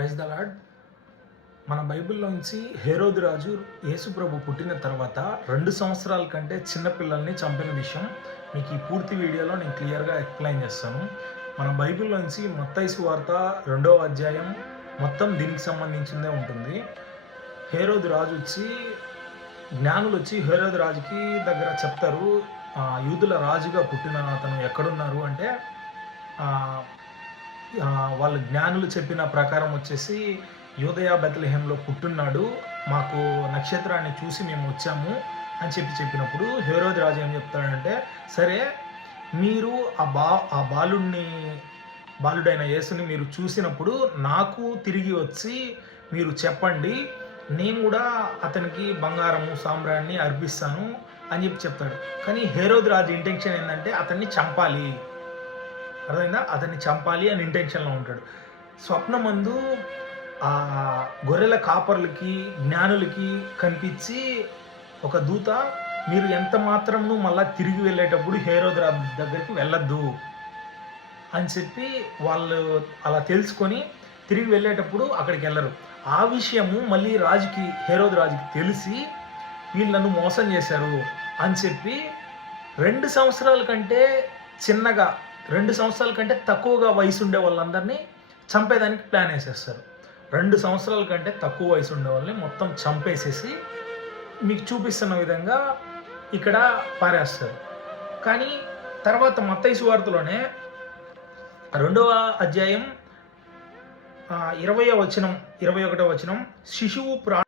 Praise the lord మన బైబిల్లోంచి హేరోదు రాజు యేసుప్రభు పుట్టిన తర్వాత రెండు సంవత్సరాల కంటే చిన్నపిల్లల్ని చంపిన విషయం మీకు ఈ పూర్తి వీడియోలో నేను క్లియర్గా ఎక్స్ప్లెయిన్ చేస్తాను. మన బైబిల్లోంచి మొత్తైసు వార్త రెండవ అధ్యాయం మొత్తం దీనికి సంబంధించిందే ఉంటుంది. హేరోదు రాజు వచ్చి జ్ఞానులు వచ్చి హేరోదు రాజుకి దగ్గర చెప్తారు యూదుల రాజుగా పుట్టిన అతను ఎక్కడున్నారు? అంటే వాళ్ళ జ్ఞానులు చెప్పిన ప్రకారం వచ్చేసి యోదయ బెతలహేంలో పుట్టున్నాడు. మాకు నక్షత్రాన్ని చూసి మేము వచ్చాము అని చెప్పి చెప్పినప్పుడు హేరోది రాజు ఏం చెప్తాడంటే సరే మీరు ఆ బా ఆ బాలుడిని బాలుడైన యేసుని మీరు చూసినప్పుడు నాకు తిరిగి వచ్చి మీరు చెప్పండి నేను కూడా అతనికి బంగారము సామ్రాన్ని అర్పిస్తాను అని చెప్పి చెప్తాడు. కానీ హేరోద్ రాజు ఇంటెన్షన్ ఏంటంటే అతన్ని చంపాలి. అర్థమైందా? అతన్ని చంపాలి అని ఇంటెన్షన్లో ఉంటాడు. స్వప్నమందు ఆ గొర్రెల కాపర్లకి జ్ఞానులకి కనిపించి ఒక దూత మీరు ఎంత మాత్రము మళ్ళా తిరిగి వెళ్ళేటప్పుడు హేరోద్ రాజు దగ్గరికి వెళ్ళొద్దు అని చెప్పి వాళ్ళు అలా తెలుసుకొని తిరిగి వెళ్ళేటప్పుడు అక్కడికి వెళ్ళరు. ఆ విషయము మళ్ళీ రాజుకి హేరోద్ రాజుకి తెలిసి వీళ్ళు నన్ను మోసం చేశారు అని చెప్పి రెండు సంవత్సరాల కంటే చిన్నగా రెండు సంవత్సరాల కంటే తక్కువగా వయసు ఉండే వాళ్ళందరినీ చంపేదానికి ప్లాన్ వేసేస్తారు. రెండు సంవత్సరాల కంటే తక్కువ వయసు ఉండే వాళ్ళని మొత్తం చంపేసేసి మీకు చూపిస్తున్న విధంగా ఇక్కడ పారేస్తారు. కానీ తర్వాత మత్తయి సువార్తలోనే రెండవ అధ్యాయం ఇరవయో వచనం ఇరవై ఒకటో వచనం శిశువు ప్రా